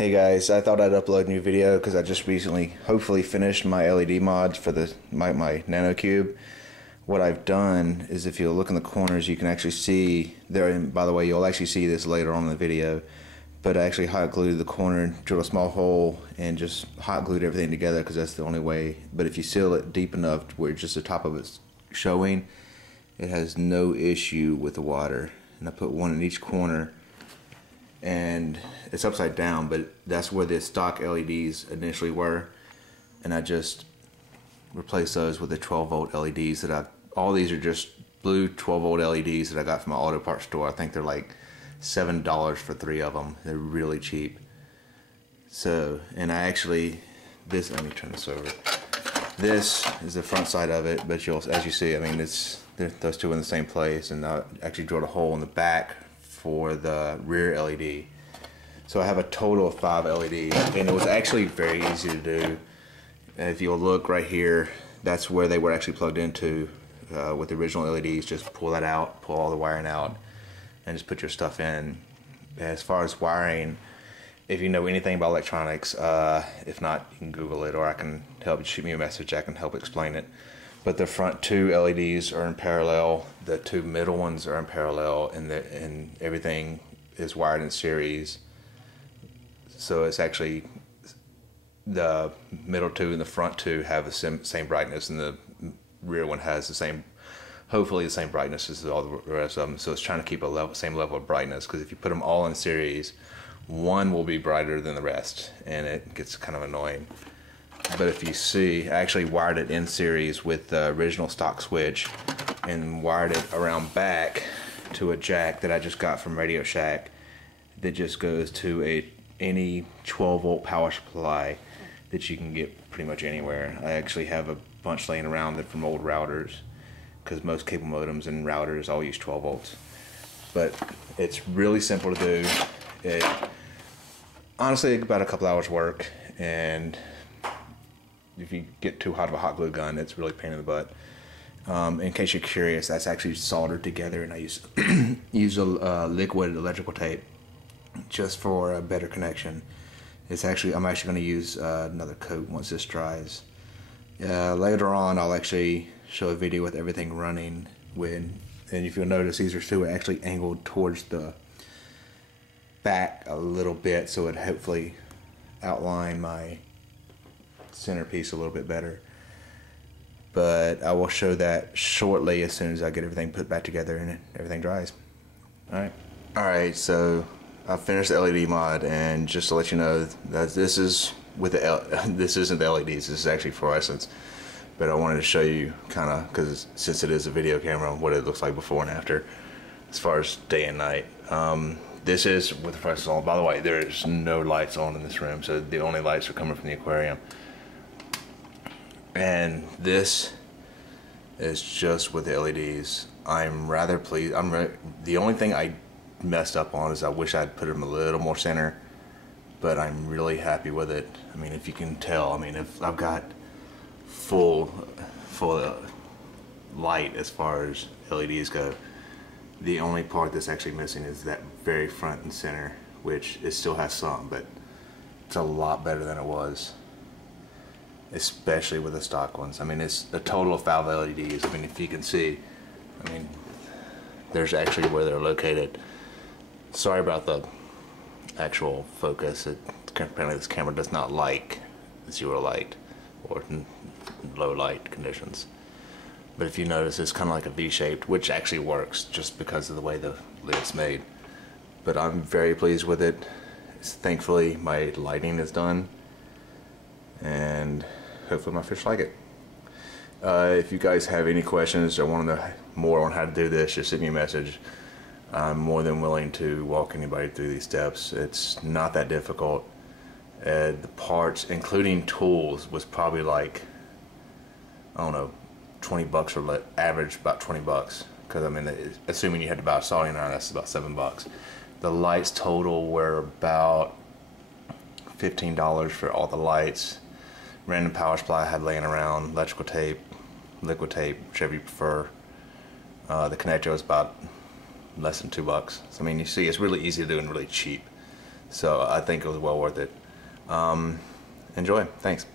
Hey guys, I thought I'd upload a new video because I just recently hopefully finished my LED mods for my NanoCube. What I've done is, if you look in the corners, you can actually see there, and by the way, you'll actually see this later on in the video, but I actually hot glued the corner, drilled a small hole, and just hot glued everything together because that's the only way. But if you seal it deep enough where just the top of it's showing, it has no issue with the water. And I put one in each corner, and it's upside down, but that's where the stock LEDs initially were, and I just replaced those with the 12-volt LEDs all these are just blue 12-volt LEDs that I got from my auto parts store. I think they're like $7 for 3 of them. They're really cheap. So, and I actually, let me turn this over. This is the front side of it, but as you see, I mean, those two are in the same place, and I actually drilled a hole in the back for the rear LED. So I have a total of 5 LEDs, and it was actually very easy to do. If you'll look right here, that's where they were actually plugged into with the original LEDs. Just pull that out, pull all the wiring out, and just put your stuff in. As far as wiring, if you know anything about electronics, if not, you can Google it, or I can help you, shoot me a message, I can help explain it. But the front 2 LEDs are in parallel, the 2 middle ones are in parallel, and everything is wired in series. So it's actually the middle 2 and the front 2 have the same brightness, and the rear one has the same, hopefully the same brightness as all the rest of them. So it's trying to keep a same level of brightness, because if you put them all in series, one will be brighter than the rest, and it gets kind of annoying. But if you see, I actually wired it in series with the original stock switch, and wired it around back to a jack that I just got from Radio Shack that just goes to any 12-volt power supply that you can get pretty much anywhere. I actually have a bunch laying around that from old routers, because most cable modems and routers all use 12 volts. But it's really simple to do. Honestly, about a couple hours work, and if you get too hot of a hot glue gun, it's really a pain in the butt. In case you're curious, that's actually soldered together, and I use a liquid electrical tape just for a better connection. I'm actually going to use another coat once this dries. Later on, I'll actually show a video with everything running. And if you'll notice, these are still actually angled towards the back a little bit, so it hopefully outline my centerpiece a little bit better. But I will show that shortly as soon as I get everything put back together and everything dries. Alright, so I finished the LED mod, and just to let you know that this is with this isn't the LEDs, this is actually fluorescence. But I wanted to show you kind of, because since it is a video camera, what it looks like before and after as far as day and night. This is with the fluorescence on. By the way, there's no lights on in this room, so the only lights are coming from the aquarium. And this is just with the LEDs. I'm rather pleased. The only thing I messed up on is I wish I'd put them a little more center, but I'm really happy with it. I mean, if you can tell, I mean, if I've got full light as far as LEDs go. The only part that's actually missing is that very front and center, which it still has some, but it's a lot better than it was, especially with the stock ones. I mean, it's a total of 5 LEDs. I mean, if you can see, I mean, there's actually where they're located. Sorry about the actual focus. Apparently this camera does not like 0 light or low light conditions. But if you notice, it's kind of like a V-shaped, which actually works just because of the way the lid's made. But I'm very pleased with it. Thankfully, my lighting is done, and hopefully my fish like it. If you guys have any questions or want to know more on how to do this, just send me a message. I'm more than willing to walk anybody through these steps. It's not that difficult. The parts, including tools, was probably like, I don't know, 20 bucks, or average about 20 bucks. Because I mean, assuming you had to buy a soldering iron, that's about $7. The lights total were about $15 for all the lights. Random power supply I had laying around, electrical tape, liquid tape, whichever you prefer. The connector was about less than $2. So I mean, you see, it's really easy to do and really cheap. So I think it was well worth it. Enjoy. Thanks.